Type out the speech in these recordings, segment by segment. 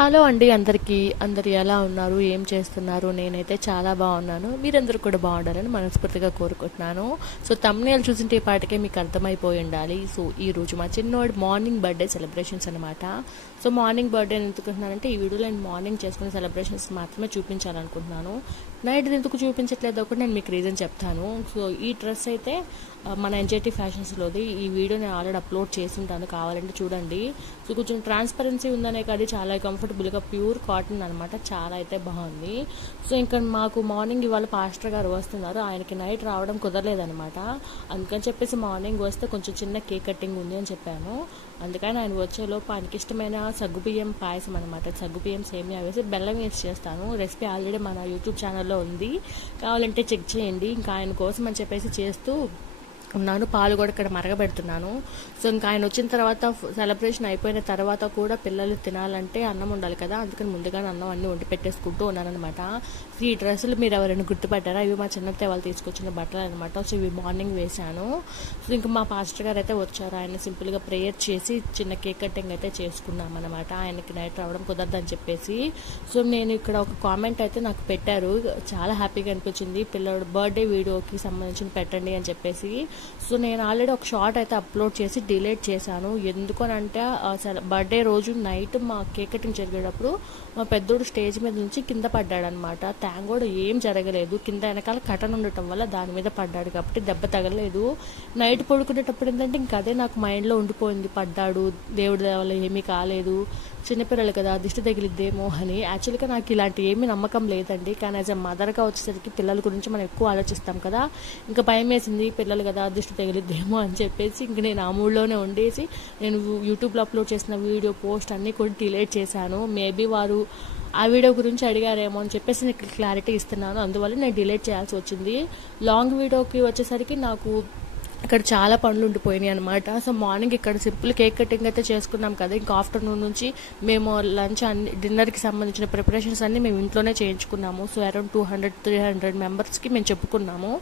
Hello అండి అందరికీ. అందరు ఎలా ఉన్నారు? ఏం చేస్తున్నారు? నేనైతే చాలా బాగున్నాను. మీరందరూ కూడా బాగుండాలని మనస్ఫూర్తిగా కోరుకుంటున్నాను. సో థంబ్‌నెయిల్ చూసింటే ఈ పాటికే మీకు అర్థమైపోయి ఉండాలి. సో ఈరోజు మా చిన్నోడి మార్నింగ్ బర్త్డే సెలబ్రేషన్స్ అనమాట. సో మార్నింగ్ బర్త్డే ఎందుకుంటున్నానంటే ఈ వీడియోలో నేను మార్నింగ్ చేసుకునే సెలబ్రేషన్స్ మాత్రమే చూపించాలనుకుంటున్నాను. నైట్ ఎందుకు చూపించట్లేదో కూడా నేను మీకు రీజన్ చెప్తాను. సో ఈ డ్రెస్ అయితే మన ఎన్జేటీ ఫ్యాషన్స్లోది. ఈ వీడియో నేను ఆల్రెడీ అప్లోడ్ చేసి ఉంటాను, కావాలంటే చూడండి. సో కొంచెం ట్రాన్స్పరెన్సీ ఉందనే కాదు, చాలా కంఫర్టబుల్గా ప్యూర్ కాటన్ అనమాట. చాలా అయితే బాగుంది. సో ఇంకా మాకు మార్నింగ్ ఇవాళ పాస్టర్ గారు వస్తున్నారు. ఆయనకి నైట్ రావడం కుదరలేదనమాట. అందుకని చెప్పేసి మార్నింగ్ వస్తే కొంచెం చిన్న కేక్ కటింగ్ ఉంది అని చెప్పాను. అందుకని ఆయన వచ్చేలోపు ఆయనకి ఇష్టమైన సగ్గుబియ్యం పాయసం అనమాట. సగ్గుబియ్యం సేమియా వేసి బెల్లం వేసి చేస్తాను. రెసిపీ ఆల్రెడీ మన యూట్యూబ్ ఛానల్లో ఉంది, కావాలంటే చెక్ చేయండి. ఇంకా ఆయన కోసం అని చెప్పేసి చేస్తూ ఉన్నాను. పాలు కూడా ఇక్కడ మరగబెడుతున్నాను. సో ఇంకా ఆయన వచ్చిన తర్వాత సెలబ్రేషన్ అయిపోయిన తర్వాత కూడా పిల్లలు తినాలంటే అన్నం ఉండాలి కదా, అందుకని ముందుగానే అన్నం అన్నీ వండి పెట్టేసుకుంటూ ఉన్నానమాట. ఈ డ్రెస్సులు మీరు ఎవరైనా గుర్తుపట్టారా? ఇవి మా చిన్నత్తయ్య వాళ్ళు తీసుకొచ్చిన బట్టలు అనమాట. సో ఇవి మార్నింగ్ వేశాను. సో ఇంకా మా పాస్టర్ గారు అయితే వచ్చారు. ఆయన సింపుల్గా ప్రేయర్ చేసి చిన్న కేక్ కటింగ్ అయితే చేసుకున్నాం అనమాట. ఆయనకి నైట్ రావడం కుదరదని చెప్పేసి. సో నేను ఇక్కడ ఒక కామెంట్ అయితే నాకు పెట్టారు, చాలా హ్యాపీగా అనిపించింది. పిల్లడు బర్త్డే వీడియోకి సంబంధించి పెట్టండి అని చెప్పేసి. సో నేను ఆల్రెడీ ఒక షార్ట్ అయితే అప్లోడ్ చేసి డిలీట్ చేశాను. ఎందుకనంటే బర్త్డే రోజు నైట్ మా కేక్ కటింగ్ జరిగేటప్పుడు మా పెద్దోడు స్టేజ్ మీద నుంచి కింద పడ్డాడనమాట. థ్యాంక్ కూడా ఏం జరగలేదు. కింద వెనకాల కటన్ ఉండటం వల్ల దాని మీద పడ్డాడు కాబట్టి దెబ్బ తగలలేదు. నైట్ పడుకునేటప్పుడు ఏంటంటే ఇంకా అదే నాకు మైండ్లో ఉండిపోయింది, పడ్డాడు, దేవుడి వల్ల ఏమీ కాలేదు, చిన్నపిల్లలు కదా దిష్టి తగిలిద్దేమో అని. యాక్చువల్గా నాకు ఇలాంటి ఏమీ నమ్మకం లేదండి, కానీ యాజ్ ఎ మదర్గా వచ్చేసరికి పిల్లల గురించి మనం ఎక్కువ ఆలోచిస్తాం కదా. ఇంకా భయం వేసింది, పిల్లలు కదా దిష్టి తగిలిద్దేమో అని చెప్పేసి ఇంక నేను ఆ మూడ్లోనే ఉండేసి నేను యూట్యూబ్లో అప్లోడ్ చేసిన వీడియో పోస్ట్ అన్నీ కూడా డిలీట్ చేశాను. మేబీ వారు ఆ వీడియో గురించి అడిగారేమో అని చెప్పేసి నేను క్లారిటీ ఇస్తున్నాను, అందువల్ల నేను డిలీట్ చేయాల్సి వచ్చింది. లాంగ్ వీడియోకి వచ్చేసరికి నాకు ఇక్కడ చాలా పనులు ఉండిపోయినాయి అనమాట. సో మార్నింగ్ ఇక్కడ సింపుల్ కేక్ కటింగ్ అయితే చేసుకున్నాం కదా, ఇంకా ఆఫ్టర్నూన్ నుంచి మేము లంచ్ అన్ని డిన్నర్కి సంబంధించిన ప్రిపరేషన్స్ అన్నీ మేము ఇంట్లోనే చేయించుకున్నాము. సో అరౌండ్ 200-300 మెంబర్స్కి మేము చెప్పుకున్నాము.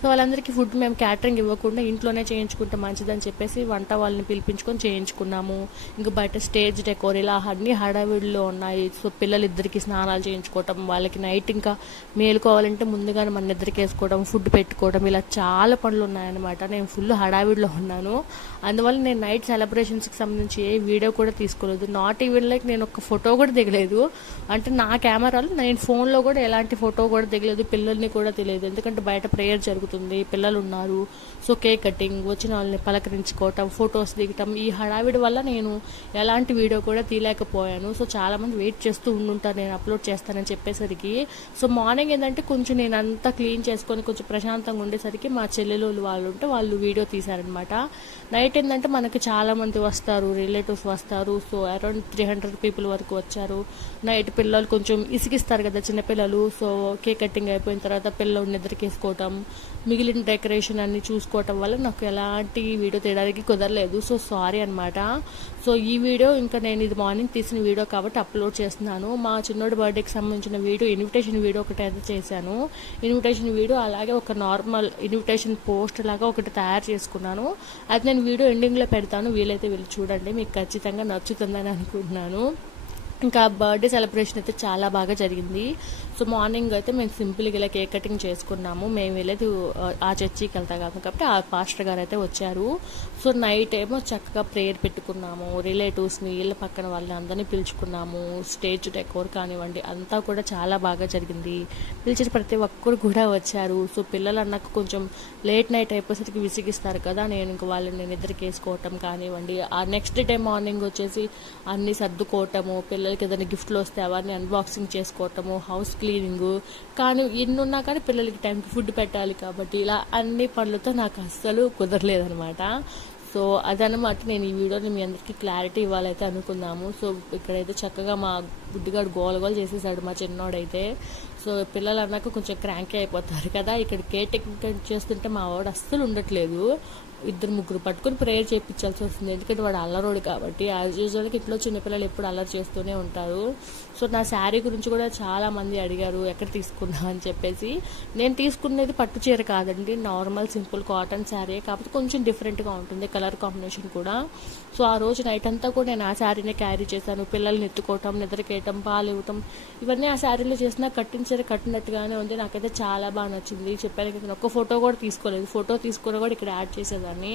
సో వాళ్ళందరికీ ఫుడ్ మేము క్యాటరింగ్ ఇవ్వకుండా ఇంట్లోనే చేయించుకుంటే మంచిదని చెప్పేసి వంట వాళ్ళని పిలిపించుకొని చేయించుకున్నాము. ఇంకా బయట స్టేజ్ డెకోర్ ఇలా అన్ని హడావిడిలో ఉన్నాయి. సో పిల్లలిద్దరికి స్నానాలు చేయించుకోవటం, వాళ్ళకి నైట్ ఇంకా మేలుకోవాలంటే ముందుగానే మన నిద్రకి వేసుకోవడం, ఫుడ్ పెట్టుకోవడం, ఇలా చాలా పనులు ఉన్నాయన్నమాట. నేను ఫుల్ హడావిడిలో ఉన్నాను. అందువల్ల నేను నైట్ సెలబ్రేషన్స్కి సంబంధించి ఏ వీడియో కూడా తీసుకోలేదు. నాట్ ఈవెన్ లైక్ నేను ఒక ఫోటో కూడా దిగలేదు. అంటే నా కెమెరాలో నేను ఫోన్లో కూడా ఎలాంటి ఫోటో కూడా దిగలేదు, పిల్లల్ని కూడా తెలియదు. ఎందుకంటే బయట ప్రేయర్ జరుగుతుంది, పిల్లలు ఉన్నారు. సో కేక్ కటింగ్, వచ్చిన వాళ్ళని పలకరించుకోవటం, ఫొటోస్ దిగటం, ఈ హడావిడి వల్ల నేను ఎలాంటి వీడియో కూడా తీయలేకపోయాను. సో చాలామంది వెయిట్ చేస్తూ ఉండుంటారు నేను అప్లోడ్ చేస్తానని చెప్పేసరికి. సో మార్నింగ్ ఏంటంటే కొంచెం నేను అంతా క్లీన్ చేసుకొని కొంచెం ప్రశాంతంగా ఉండేసరికి మా చెల్లెలు వాళ్ళు ఉంటే వాళ్ళు వీడియో తీశారనమాట. నైట్ ఏంటంటే మనకి చాలామంది వస్తారు, రిలేటివ్స్ వస్తారు. సో అరౌండ్ 300 పీపుల్ వరకు వచ్చారు. నైట్ పిల్లలు కొంచెం ఇసిగిస్తారు కదా చిన్నపిల్లలు. సో కేక్ కటింగ్ అయిపోయిన తర్వాత పిల్లలు నిద్రకేసుకోవటం, మిగిలిన డెకరేషన్ అన్ని చూసుకోవటం వల్ల నాకు ఎలాంటి వీడియో తీయడానికి కుదరలేదు. సో సారీ అనమాట. సో ఈ వీడియో ఇంకా నేను ఇది మార్నింగ్ తీసిన వీడియో కాబట్టి అప్లోడ్ చేస్తున్నాను. మా చిన్నోడి బర్త్డేకి సంబంధించిన వీడియో, ఇన్విటేషన్ వీడియో ఒకటి అయితే చేశాను. ఇన్విటేషన్ వీడియో అలాగే ఒక నార్మల్ ఇన్విటేషన్ పోస్ట్ లాగా ఒకటి తయారు చేసుకున్నాను. అది నేను వీడియో ఎండింగ్లో పెడతాను, వీలైతే వెళ్ళి చూడండి, మీకు ఖచ్చితంగా నచ్చుతుందని అనుకుంటున్నాను. ఇంకా బర్త్డే సెలబ్రేషన్ అయితే చాలా బాగా జరిగింది. సో మార్నింగ్ అయితే మేము సింపుల్గా ఇలా కేక్ కటింగ్ చేసుకున్నాము. మేము వెళ్ళేది ఆ చర్చికి వెళ్తాం కాబట్టి ఆ పాస్టర్ గారు అయితే వచ్చారు. సో నైట్ ఏమో చక్కగా ప్రేయర్ పెట్టుకున్నాము. రిలేటివ్స్ని, ఇళ్ళ పక్కన వాళ్ళని అందరినీ పిలుచుకున్నాము. స్టేజ్ డెకోర్ కానివ్వండి అంతా కూడా చాలా బాగా జరిగింది. పిలిచిన ప్రతి ఒక్కరు కూడా వచ్చారు. సో పిల్లలు అన్నాక కొంచెం లేట్ నైట్ అయిపోయేసరికి విసిగిస్తారు కదా, నేను ఇంకా వాళ్ళని నిద్రకి వేసుకోవటం కానివ్వండి, ఆ నెక్స్ట్ డే మార్నింగ్ వచ్చేసి అన్నీ సర్దుకోవటము, పిల్లలకి ఏదైనా గిఫ్ట్లు వస్తే అవన్నీ అన్బాక్సింగ్ చేసుకోవటము, హౌస్ క్లీనింగ్, కానీ ఎన్ని ఉన్నా కానీ పిల్లలకి టైంకి ఫుడ్ పెట్టాలి కాబట్టి ఇలా అన్ని పనులతో నాకు అస్సలు కుదరలేదనమాట. సో అదనమాట, నేను ఈ వీడియోని మీ అందరికీ క్లారిటీ ఇవ్వాలైతే అనుకున్నాము. సో ఇక్కడైతే చక్కగా మా బుడ్డిగాడు గోలగోలు చేసేసాడు మా చిన్నోడైతే. సో పిల్లలు అన్నాక కొంచెం క్రాంకీ అయిపోతారు కదా. ఇక్కడ కేక్ టేకింగ్ చేస్తుంటే మా వాడు అస్సలు ఉండట్లేదు. ఇద్దరు ముగ్గురు పట్టుకొని ప్రేయర్ చేయించాల్సి వస్తుంది, ఎందుకంటే వాడు అల్లరోడు కాబట్టి. యాజ్ యూజువల్గా ఇంట్లో చిన్నపిల్లలు ఎప్పుడు అల్లరి చేస్తూనే ఉంటారు. సో నా శారీ గురించి కూడా చాలామంది అడిగారు ఎక్కడ తీసుకున్నా అని చెప్పేసి. నేను తీసుకునేది పట్టు చీర కాదండి, నార్మల్ సింపుల్ కాటన్ శారీ, కాకపోతే కొంచెం డిఫరెంట్గా ఉంటుంది కలర్ కాంబినేషన్ కూడా. సో ఆ రోజు నైట్ అంతా కూడా నేను ఆ శారీనే క్యారీ చేశాను. పిల్లల్ని ఎత్తుకోవటం, నిద్రకేయటం, పాలు ఇవ్వటం, ఇవన్నీ ఆ శారీలో చేసినా కట్టిన చీర కట్టినట్టుగానే ఉంది. నాకైతే చాలా బాగా నచ్చింది. చెప్పాను కదా, ఒక్క ఫోటో కూడా తీసుకోలేదు, ఫోటో తీసుకుని కూడా ఇక్కడ యాడ్ చేసేదాన్ని.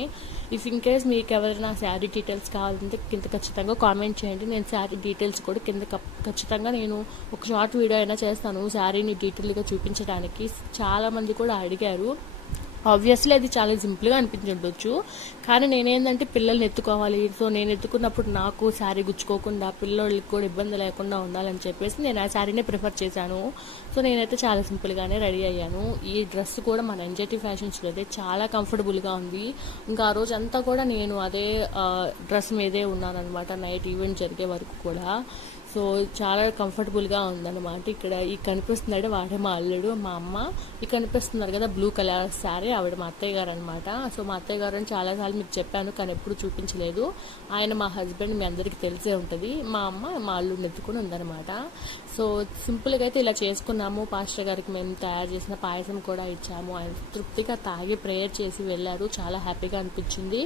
ఇఫ్ ఇన్ కేస్ మీకు ఎవరైనా శారీ డీటెయిల్స్ కావాలంటే కింద ఖచ్చితంగా కామెంట్ చేయండి. నేను శారీ డీటెయిల్స్ కూడా కింద ఖచ్చితంగా నేను ఒక షార్ట్ వీడియో అయినా చేస్తాను శారీని డీటెయిల్గా చూపించడానికి. చాలామంది కూడా అడిగారు. ఆబ్వియస్లీ అది చాలా సింపుల్గా అనిపించుండొచ్చు, కానీ నేనేంటంటే పిల్లల్ని ఎత్తుకోవాలి. సో నేను ఎత్తుకున్నప్పుడు నాకు శారీ గుచ్చుకోకుండా పిల్లలకి కూడా ఇబ్బంది లేకుండా ఉండాలని చెప్పేసి నేను ఆ శారీనే ప్రిఫర్ చేశాను. సో నేనైతే చాలా సింపుల్గానే రెడీ అయ్యాను. ఈ డ్రెస్ కూడా మన ఎన్జేటీ ఫ్యాషన్స్లో అయితే చాలా కంఫర్టబుల్గా ఉంది. ఇంకా ఆ రోజు అంతా కూడా నేను అదే డ్రెస్ మీదే ఉన్నాను అనమాట, నైట్ ఈవెంట్ జరిగే వరకు కూడా. సో చాలా కంఫర్టబుల్గా ఉందన్నమాట. ఇక్కడ ఈ కనిపిస్తున్నాడు వాడే మా అల్లుడు, మా అమ్మ. ఈ కనిపిస్తున్నారు కదా బ్లూ కలర్ శారీ, ఆవిడ మా అత్తయ్య గారు అనమాట. సో మా అత్తయ్య గారు అని చాలాసార్లు మీకు చెప్పాను, కానీ ఎప్పుడు చూపించలేదు. ఆయన మా హస్బెండ్, మీ అందరికీ తెలిసే ఉంటుంది. మా అమ్మ మా అల్లుడిని ఎత్తుకుని ఉందన్నమాట. సో సింపుల్గా అయితే ఇలా చేసుకున్నాము. పాస్టర్ గారికి మేము తయారు చేసిన పాయసం కూడా ఇచ్చాము. ఆయన తృప్తిగా తాగి ప్రేయర్ చేసి వెళ్ళారు. చాలా హ్యాపీగా అనిపించింది.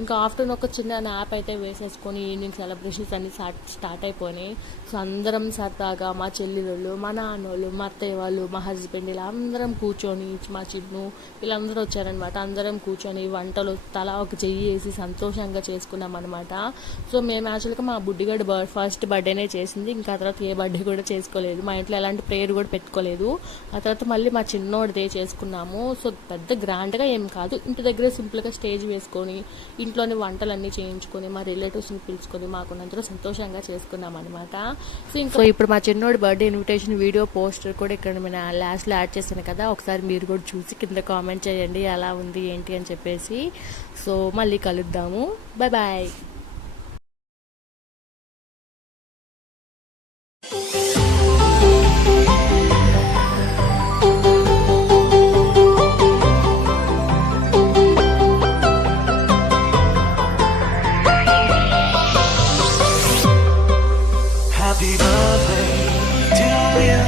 ఇంకా ఆఫ్టర్నూన్ ఒక చిన్న నాప్ అయితే వేసేసుకొని ఈవినింగ్ సెలబ్రేషన్స్ అన్ని స్టార్ట్ అయిపోయినాయి. సో అందరం సరదాగా మా చెల్లెళ్ళు, మా నాన్నోళ్ళు, మా అత్తయ్య వాళ్ళు, మా హస్బెండ్ ఇలా అందరం కూర్చొని, మా చిన్ను వీళ్ళందరూ వచ్చారనమాట. అందరం కూర్చొని వంటలు తలా ఒక చెయ్యి వేసి సంతోషంగా చేసుకున్నాం అనమాట. సో మేము యాక్చువల్గా మా బుడ్డిగడ్డ ఫస్ట్ బర్త్డేనే చేసింది. ఇంకా తర్వాత ఏ బర్త్డే కూడా చేసుకోలేదు. మా ఇంట్లో ఎలాంటి ప్రేయర్ కూడా పెట్టుకోలేదు. ఆ తర్వాత మళ్ళీ మా చిన్నోడిదే చేసుకున్నాము. సో పెద్ద గ్రాండ్గా ఏం కాదు, ఇంటి దగ్గర సింపుల్గా స్టేజ్ వేసుకొని ఇంట్లోని వంటలన్నీ చేయించుకొని మా రిలేటివ్స్ని పిలుచుకొని మాకున్నంతలో సంతోషంగా చేసుకున్నాం అనమాట. సో ఇప్పుడు మా చిన్నోడి బర్త్డే ఇన్విటేషన్ వీడియో పోస్టర్ కూడా ఇక్కడ నేను లాస్ట్లో యాడ్ చేశాను కదా, ఒకసారి మీరు కూడా చూసి కింద కామెంట్ చేయండి ఎలా ఉంది ఏంటి అని చెప్పేసి. సో మళ్ళీ కలుద్దాము, bye bye. Happy birthday to you.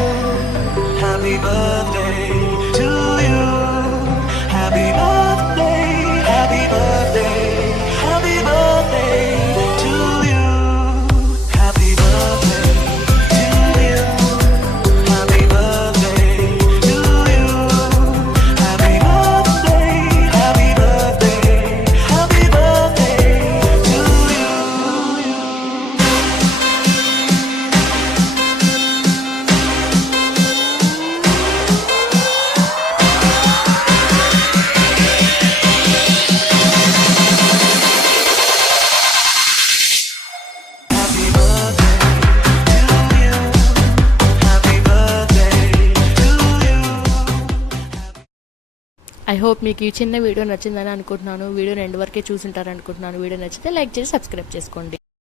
Happy birthday to you. Happy birthday, happy birthday, happy birthday to you. Happy birthday to you. Happy birthday to you. Happy birthday, happy birthday, happy birthday to you. Happy birthday to you. Happy birthday to you. I hope మీకు ఈ చిన్న video నచ్చిందని అనుకుంటున్నాను. వీడియోని end వరకే చూసుంటారనుకుంటున్నాను. Video నచ్చితే like చేసి subscribe చేసుకోండి.